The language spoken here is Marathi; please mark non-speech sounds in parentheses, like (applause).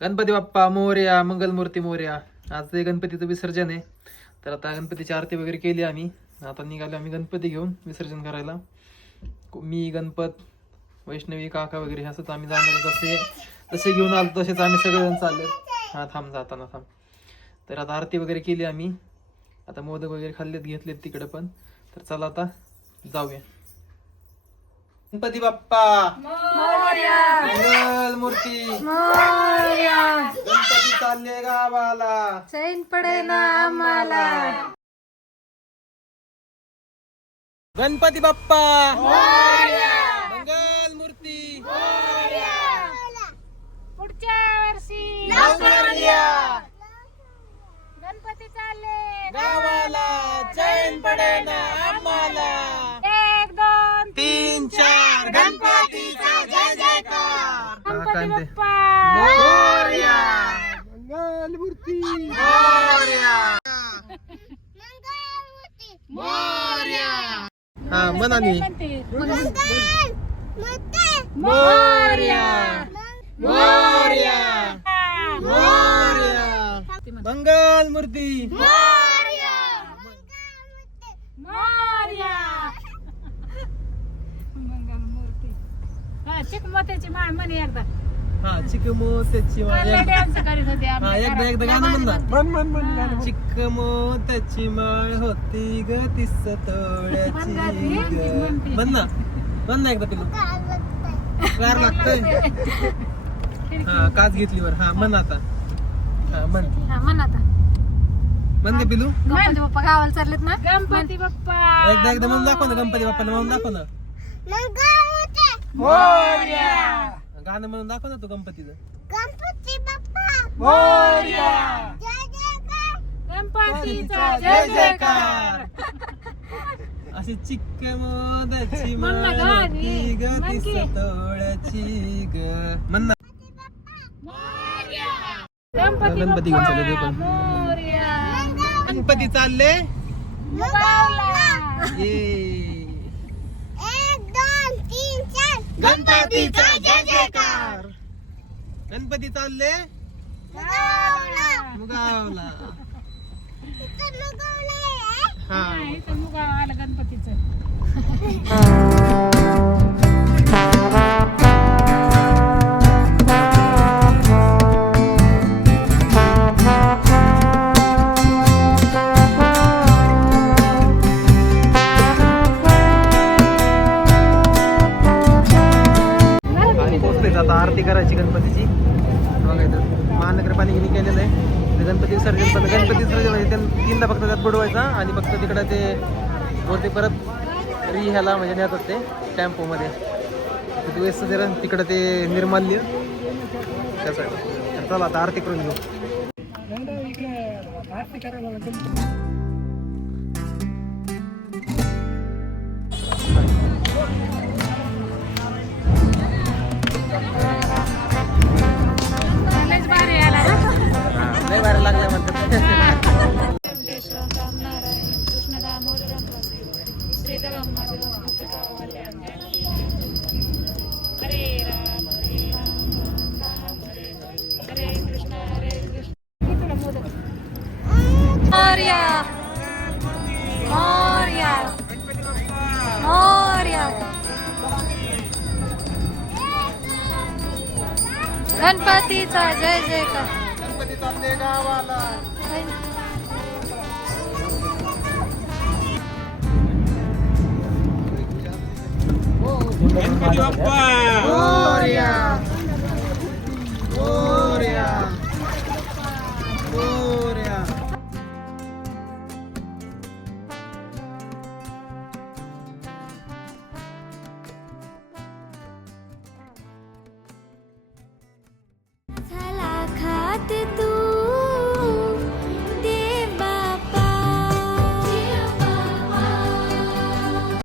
गणपती बाप्पा मोर्या मंगलमूर्ती मोर्या. आज ते गणपतीचं विसर्जन आहे. तर आता गणपतीची आरती वगैरे केली आम्ही. आता निघालो आम्ही गणपती घेऊन विसर्जन करायला. मी गणपत वैष्णवी काका वगैरे असंच आम्ही जाणार जसे जसे घेऊन आलो तसेच आम्ही सगळेजण चालले हां थांब जाताना थांब. तर आता आरती वगैरे केली आम्ही. आता मोदक वगैरे खाल्लेत घेतलेत तिकडे पण. तर चला आता जाऊया. गणपती बाप्पा! मंगल मूर्ती! गणपती चालले गावाला! चैन पडे ना आम्हाला! गणपती बाप्पा! मंगल मूर्ती! पुढच्या वर्षी! लवकर या गणपती चालले! गावाला चैन पडे ना मंगल मूर्ती मोरया मोरया हा मनानी मोरया मोरया मोरया मंगल मूर्ती मोरया मंगलमूर्ती हा चिकमोत्याची माळ म्हणे एकदा. हा चिकमो त्याची माया होते हा एकदा एकदा गाणं म्हण चिकमो त्याची माळ होती ग तीस तोळ्याची ग. म्हण ना म्हण ना एकदा पिलू. गार लागतंय. हा काच घेतली वर हा म्हण आता. हा हा आता. म्हण दे पिलू. गणपती बाप्पा गावाला चाललेत ना? गणपती बाप्पा. एकदा एकदा म्हणून दाखव ना गणपती बाप्पाला म्हणून दाखव ना. गाणं म्हणून दाखव ना तू गणपतीचं. गणपतीचा जय जयकार. अशी चिक्क मोदाची माळ गाणी. होती ग. गणपती गणपती घेऊन चालले ते बाप्पा. पण. मोरया. गणपती चालले. ये. गणपतीचा जयकार गणपती चालले? गावाला. मुगावला. हा. हा, इथं मुगाव आलं गणपतीचं. (laughs) करायची गणपतीची. बघायचं महानगरपालिकेने केलेलं आहे. गणपती विसर्जन पण गणपती विसर्जन म्हणजे तीनदा फक्त त्यात बुडवायचा आणि फक्त तिकडं ते वरती परत री ह्याला म्हणजे नेतात ते टेम्पोमध्ये. तिथे वेस्ट जरा तिकडं ते निर्माल्य. त्यासाठी. चला आता आरती करून घेऊ. गणपतीचा जय जयकार. गणपती चालले गावाला. गणपती बाप्पा.